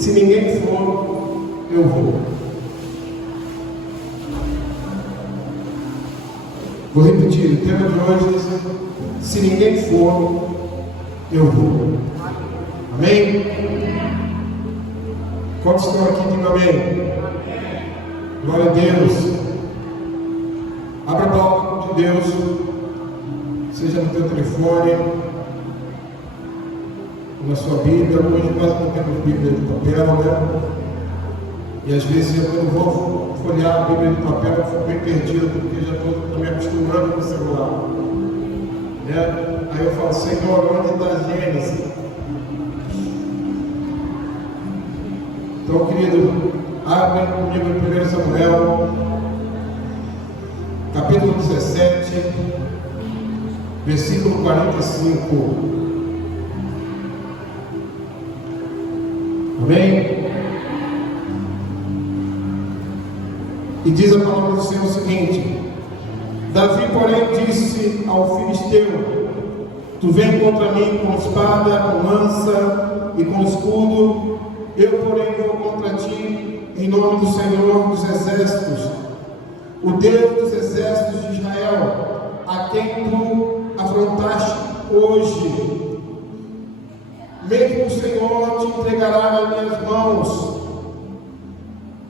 Se ninguém for, eu vou. Vou repetir, o tema de hoje é: se ninguém for, eu vou. Amém? Quantos estão aqui? Digam amém. Glória a Deus. Abra a palavra de Deus, seja no teu telefone, na sua Bíblia. Hoje quase não temos Bíblia de papel, né? E às vezes eu vou folhear a Bíblia de papel, eu fico bem perdido, porque já estou me acostumando com o celular. Né? Aí eu falo: Senhor, onde está a Gênesis? Então, querido, abre comigo em 1 Samuel, capítulo 17, versículo 45. Amém? E diz a palavra do Senhor o seguinte: Davi, porém, disse ao filisteu: Tu vem contra mim com espada, com lança e com escudo. Eu, porém, vou contra ti em nome do Senhor dos exércitos, o Deus dos exércitos de Israel, a quem tu afrontaste hoje. Mesmo o Senhor te entregará nas minhas mãos,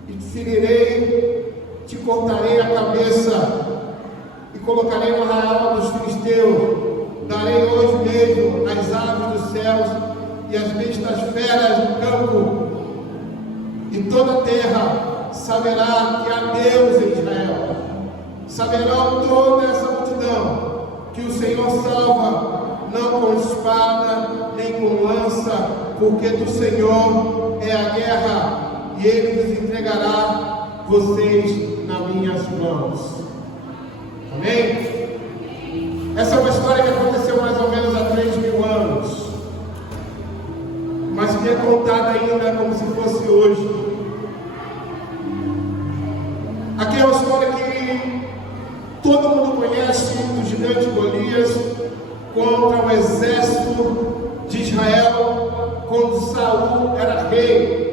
e te ferirei, te cortarei a cabeça, e colocarei no arraial dos filisteus. Darei hoje mesmo as aves dos céus e as bestas feras do campo, e toda a terra saberá que há Deus em Israel. Saberá toda essa multidão que o Senhor salva, não com espada nem com lança, porque do Senhor é a guerra, e Ele vos entregará vocês nas minhas mãos. Amém? Essa é uma história que aconteceu mais ou menos há 3.000 anos, mas que é contada ainda como se fosse hoje. Aqui é uma história que todo mundo conhece, do gigante Golias contra o exército de Israel, quando Saul era rei.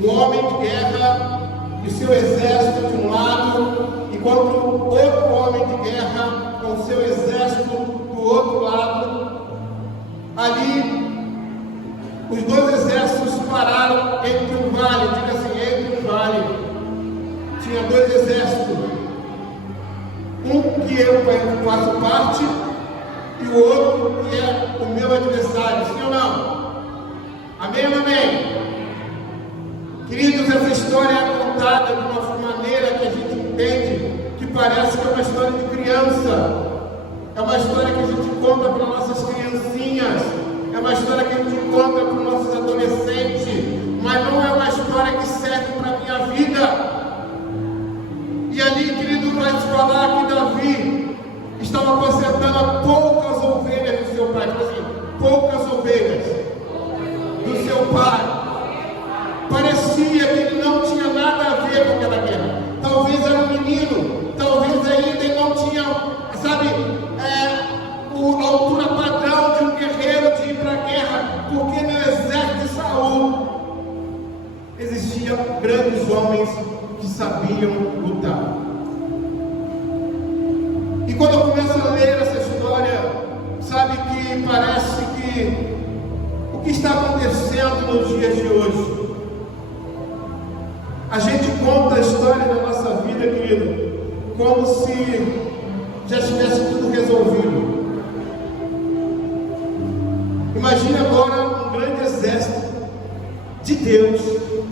Um homem de guerra e seu exército de um lado, enquanto outro homem de guerra com seu exército do outro lado. Ali, os dois exércitos pararam entre um vale, diga assim, entre um vale. Tinha dois exércitos, um que eu faço parte e o outro que é o meu adversário, sim ou não? Amém ou não amém? Queridos, essa história é contada de uma maneira que a gente entende que parece que é uma história de criança. É uma história que a gente conta para nossas criancinhas, é uma história que a gente conta para os nossos adolescentes, mas não é uma história que serve para a minha vida. E ali, querido, vai te falar que Davi estava apacentando poucas ovelhas do seu pai, assim, poucas ovelhas do seu pai. Parecia que ele não tinha nada a ver com aquela guerra. Talvez era um menino, talvez ainda ele não tinha, sabe, a altura padrão de um guerreiro de ir para a guerra, porque no exército de Saul existiam grandes homens que sabiam lutar. E quando eu começo a ler essa história, sabe que parece que o que está acontecendo nos dias de hoje, a gente conta a história da nossa vida, querido, como se já estivesse tudo resolvido. Imagine agora um grande exército de Deus,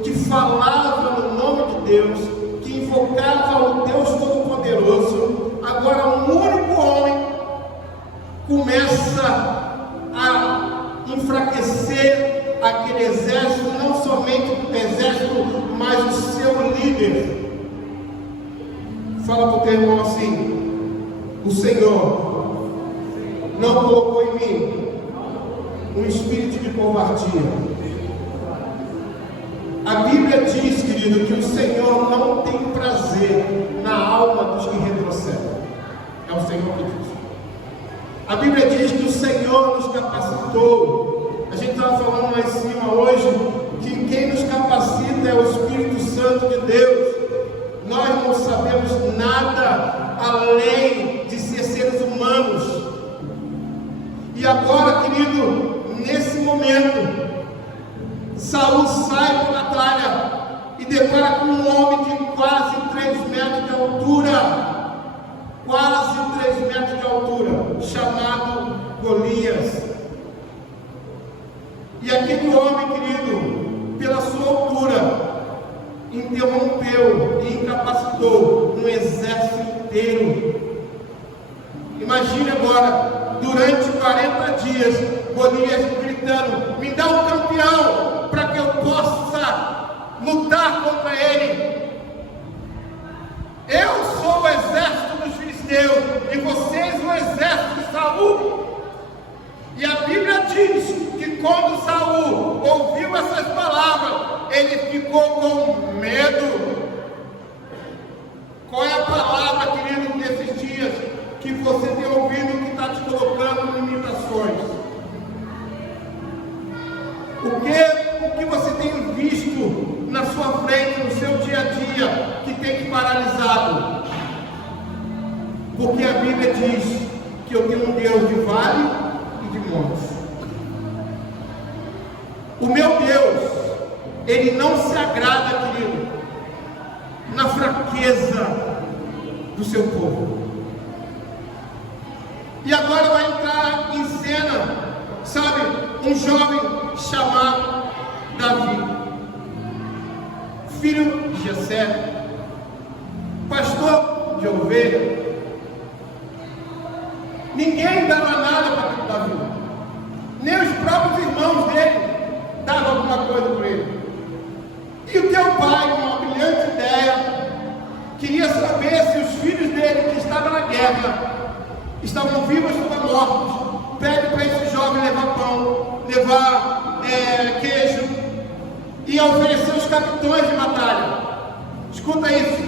que falava no nome de Deus, que invocava o Deus Todo-Poderoso. Agora um único homem começa a enfraquecer aquele exército, não somente o exército, mas o seu líder. Fala para o teu irmão assim: o Senhor não colocou em mim um espírito de covardia. A Bíblia diz, querido, que o Senhor não tem prazer na alma dos que retrocedem. É o Senhor que diz. A Bíblia diz que o Senhor nos capacitou. A gente estava falando lá em cima hoje povo de Deus, nós não sabemos nada além de ser seres humanos. E agora, querido, nesse momento, Saul sai para a batalha e depara com um homem de quase 3 metros de altura, chamado Golias. E aquele homem, querido, pela sua altura, interrompeu e incapacitou um exército inteiro. Imagine agora, durante 40 dias, Golias gritando: me dá um campeão para que eu possa lutar contra ele. Eu sou o exército dos filisteus e vocês o exército de Saul. E a Bíblia diz que quando Saul ouviu essas palavras, ele ficou com medo. Qual é a palavra, querido, desses dias que você tem ouvido que está te colocando limitações? O que você tem visto na sua frente, no seu dia a dia, que tem te paralisado? Porque a Bíblia diz que eu tenho um Deus de vale e de montes. O meu Deus, Ele não se agrada, querido, na fraqueza do seu povo. E agora vai entrar em cena, sabe, um jovem chamado Davi, filho de Jessé, pastor de ovelha. Ninguém dava nada para Davi, nem os próprios irmãos dele davam alguma coisa para ele. E o teu pai, com uma brilhante ideia, queria saber se os filhos dele que estavam na guerra estavam vivos ou estavam mortos. Pede para esse jovem levar pão, levar queijo e oferecer os capitões de batalha. Escuta isso.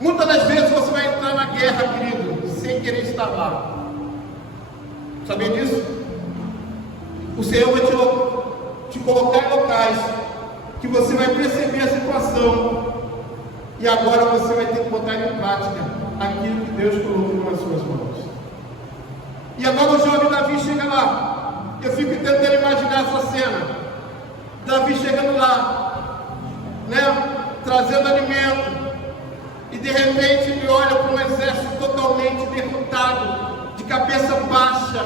Muitas das vezes você vai entrar na guerra, querido, sem querer estar lá. Sabia disso? O Senhor vai te colocar em locais que você vai perceber a situação e agora você vai ter que botar em prática aquilo que Deus colocou nas suas mãos. E agora o jovem Davi chega lá. Eu fico tentando imaginar essa cena. Davi chegando lá, né, trazendo alimento, e de repente ele olha para um exército totalmente derrotado, de cabeça baixa,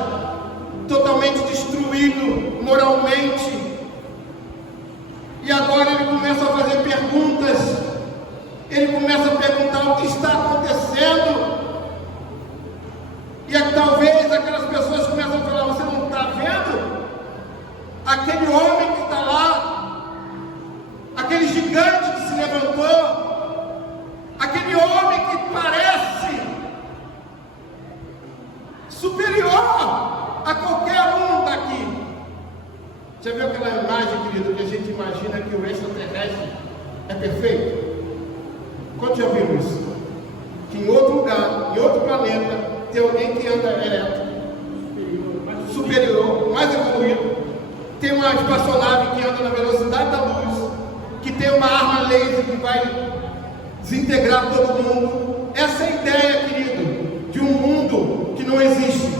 totalmente destruído moralmente. E agora ele começa a fazer perguntas. Ele começa a perguntar o que está acontecendo. E talvez aquelas pessoas começam a falar: você não está vendo? Aquele homem que está lá, aquele gigante que se levantou, aquele homem que parece superior a qualquer um daqui. Já viu aquela imagem, querido, que a gente imagina que o extraterrestre é perfeito? Quantos já viram isso? Que em outro lugar, em outro planeta, tem alguém que anda ereto, superior, mais evoluído, tem uma espaçonave que anda na velocidade da luz, que tem uma arma laser que vai desintegrar todo mundo. Essa é a ideia, querido, de um mundo que não existe.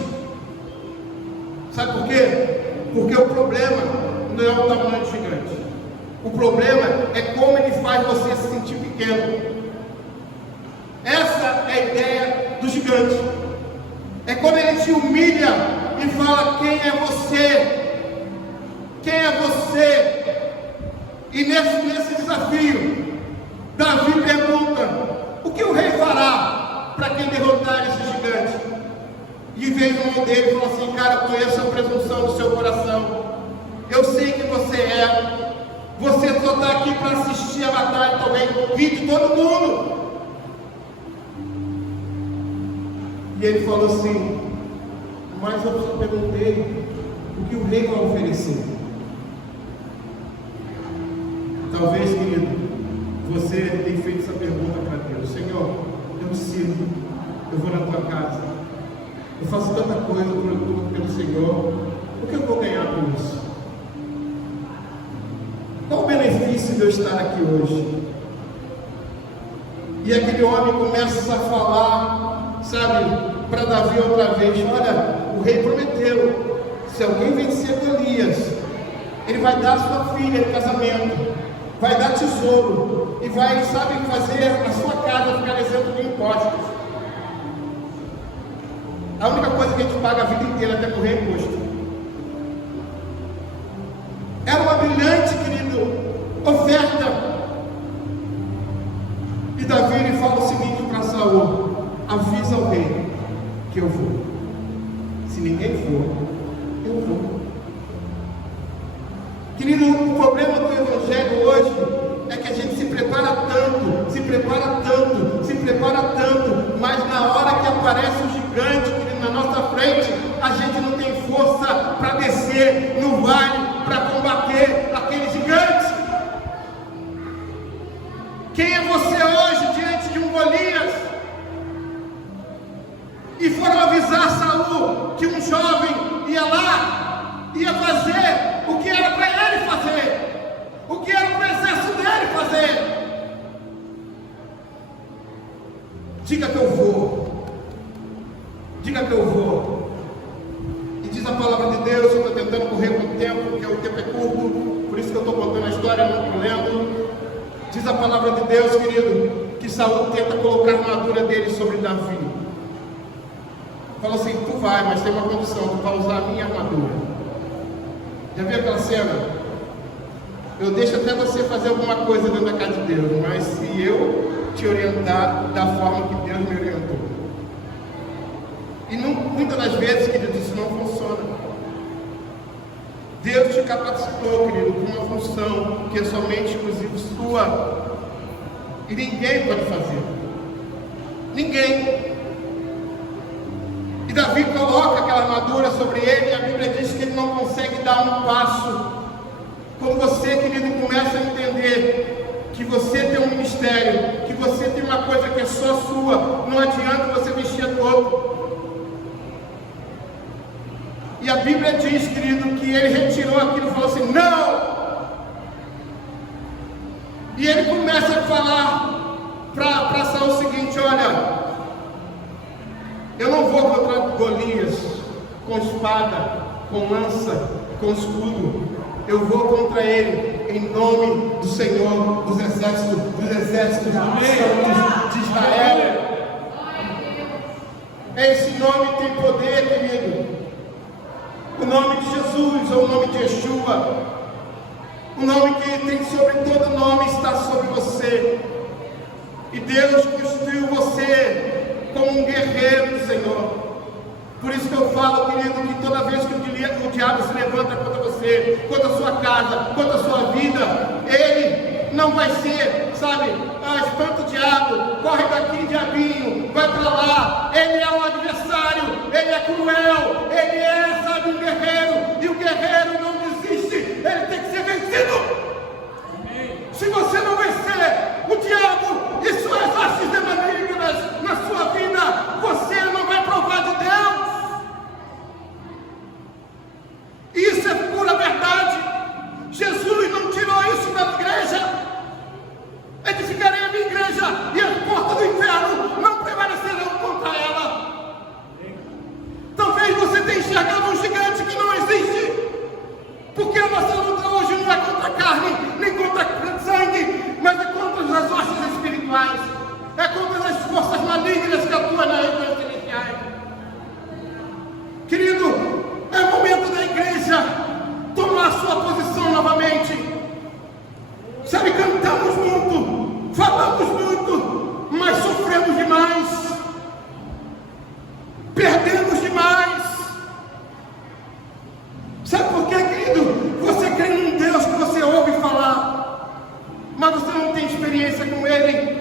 Sabe por quê? Porque o problema não é o tamanho do gigante. O problema é como ele faz você se sentir pequeno. Essa é a ideia do gigante. É quando ele te humilha e fala: quem é você? Quem é você? E nesse desafio, Davi pergunta: o que o rei fará para quem derrotar esse gigante? E veio no mão dele e falou assim: cara, eu conheço a presunção do seu coração. Eu sei que você é. Você só está aqui para assistir a batalha também. Vinde todo mundo. E ele falou assim: mas eu só perguntei o que o rei vai oferecer. Talvez, querido, você tenha feito essa pergunta para Deus: Senhor, eu preciso, eu vou na tua casa, eu faço tanta coisa pelo Senhor, o que eu vou ganhar com isso? Qual o benefício eu estar aqui hoje. E aquele homem começa a falar, sabe, para Davi outra vez: olha, o rei prometeu, se alguém vencer Golias, ele vai dar sua filha de casamento, vai dar tesouro, e vai, sabe, fazer a sua casa ficar isenta de impostos. A única coisa que a gente paga a vida inteira até correr imposto. Era uma brilhante, querido, oferta. E Davi ele fala o seguinte para Saul: avisa ao rei que eu vou. Se ninguém for, eu vou. Querido, o problema do Evangelho hoje é que a gente se prepara tanto, mas na hora que aparece o gigante, querido, na nossa frente, a gente não tem força para descer no vale, para combater aquele gigante. Quem é você hoje diante de um Golias? E foram avisar Saul que um jovem ia lá, ia fazer o que era para ele fazer, o que era para o exército dele fazer. Diga que eu vou, diga que eu vou. E diz a palavra de Deus, eu estou tentando correr com o tempo, porque o tempo é curto, por isso que eu estou contando a história, não estou lendo. Diz a palavra de Deus, querido, que Saul tenta colocar a armadura dele sobre Davi. Fala assim: tu vai, mas tem uma condição, tu vai usar a minha armadura. Já viu aquela cena? Eu deixo até você fazer alguma coisa dentro da casa de Deus, mas se eu te orientar da forma que Deus me orientou. E muitas das vezes, querido, isso não funciona. Deus te capacitou, querido, com uma função que é somente exclusiva sua. E ninguém pode fazer. Ninguém. E Davi coloca aquela armadura sobre ele, e a Bíblia diz que ele não consegue dar um passo. Quando você, querido, começa a entender que você tem um ministério, que você tem uma coisa que é só sua, não adianta você vestir do outro. E a Bíblia diz, querido, que ele retirou aquilo e falou assim: não! E ele começa a falar para Saul o seguinte: olha, eu não vou contra Golias com espada, com lança, com escudo. Eu vou contra ele em nome do Senhor dos exércitos dos santos de Israel. Esse nome tem poder, querido. O nome de Jesus, ou o nome de Yeshua, o nome que tem sobre todo nome, está sobre você. E Deus constituiu você como um guerreiro do Senhor. Por isso que eu falo, querido, que toda vez que o diabo se levanta contra você, contra a sua casa, contra a sua vida, ele não vai ser, sabe, espanta o diabo, corre daqui, diabinho, vai para lá. Ele é um adversário, ele é cruel, ele é, sabe, um guerreiro, e o guerreiro não desiste, ele tem que ser vencido. Se você não vencer o diabo e suas hastes malignas na sua vida, você não vai provar de Deus. Isso é pura verdade. Jesus não tirou isso da igreja. Edificarei a minha igreja e as portas do inferno não prevalecerão contra ela. Talvez você tenha enxergado um gigante que não existe, porque a nossa luta hoje não é contra a carne, nem contra sangue, mas é contra as hostes espirituais, é contra as forças malignas que atuam nas regiões celestiais. Querido, é o momento da igreja tomar sua posição novamente. Sabe, cantamos muito, falamos muito, mas sofremos demais, perdemos demais. Sabe por quê, querido? Você crê num Deus que você ouve falar, mas você não tem experiência com Ele.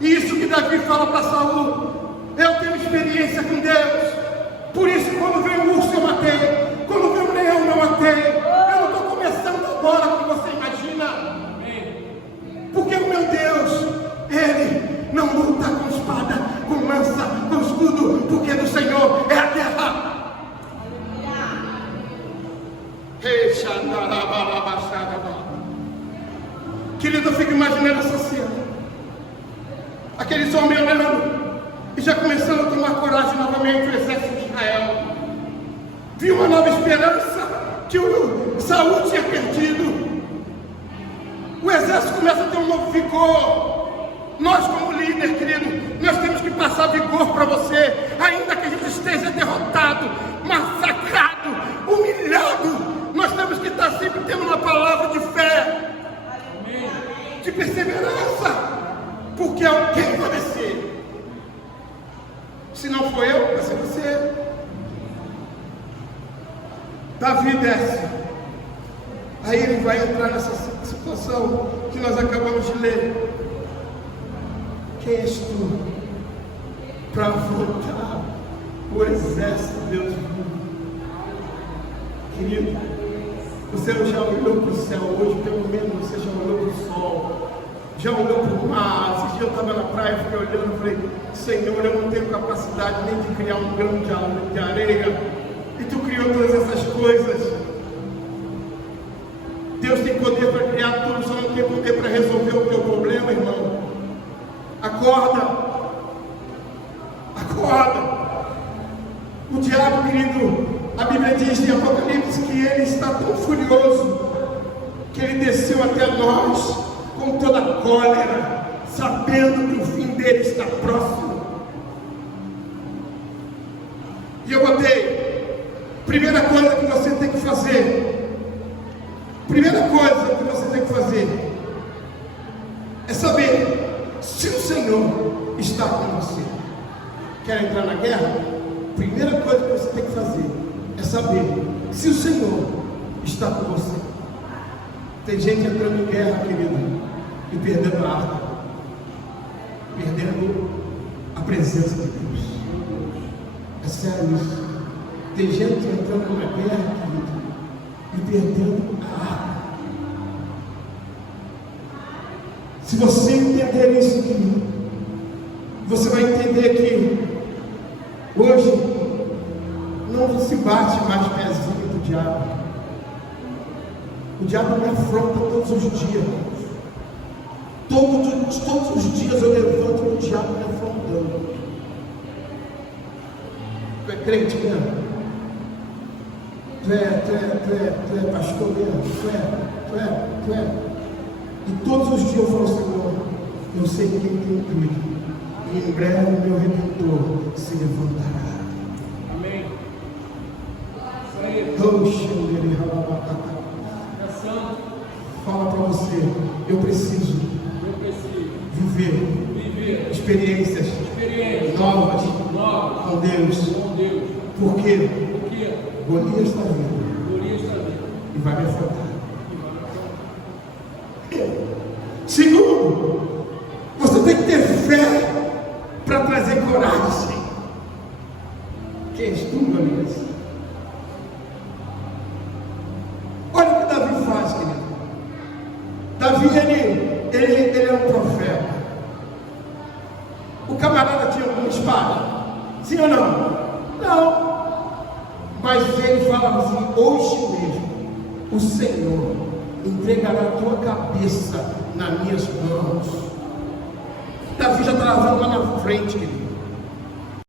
E isso que Davi fala para Saul: eu tenho experiência com Deus, por isso quando vem o urso eu matei, quando vem o leão eu matei. Eu não estou começando agora como você imagina, porque o meu Deus, Ele não luta com espada, com lança, com escudo, porque do Senhor é a guerra. Querido, eu fico imaginando essa cena. Aqueles homens olhando e já começando a tomar coragem novamente, o exército de Israel. Viu uma nova esperança que o Saul tinha perdido. O exército começa a ter um novo vigor. Nós, como líder, querido, nós temos que passar vigor para você, ainda que a gente esteja derrotado, massacrado, humilhado. Nós temos que estar sempre tendo uma palavra de fé, de perseverança, porque alguém vai descer. Se não for eu, vai ser você. Davi desce. Aí ele vai entrar nessa situação que nós acabamos de ler. Quem és tu para voltar o exército de Deus? Querido, você já olhou para o céu hoje, pelo menos você já olhou para o sol, já olhou para o mar. Esse dia eu estava na praia, fiquei olhando e falei: Senhor, eu não tenho capacidade nem de criar um grão de areia, e tu criou todas essas coisas. Deus tem poder para criar tudo, só não tem poder para resolver o teu problema, irmão. Acorda, acorda. O diabo, querido, a Bíblia diz em Apocalipse que ele está tão furioso que ele desceu até nós com toda a cólera, sabendo que o fim dele está próximo. E eu botei: primeira coisa que você tem que fazer, primeira coisa que você tem que fazer é saber se o Senhor está com você. Quer entrar na guerra? Primeira coisa que você tem que fazer é saber se o Senhor está com você. Tem gente entrando em guerra, querido, e perdendo a arma, perdendo a presença de Deus. É sério isso. Tem gente entrando na guerra, querido, e perdendo a arma. Se você entender isso aqui, você vai entender que hoje não se bate mais pezinho do diabo. O diabo me afronta todos os dias. Todos os dias eu levanto o diabo me afrontando. Tu é crente mesmo? Tu é pastor mesmo? Tu é. E todos os dias eu falo: Senhor, eu sei quem tem tudo, e em breve o meu Redentor se levantará. Amém. Fala para você: eu preciso viver experiências novas com Deus. Por quê? Golias está vindo e vai me afrontar. Segundo, você tem que ter fé para trazer coragem. Quem és tu, Golias? Olha o que Davi faz, querido. Davi, ele é um profeta. O camarada tinha alguma espada? Sim ou não? Não. Mas ele fala assim: hoje mesmo o Senhor entregará a tua cabeça nas minhas mãos. Davi já estava lá na frente, querido.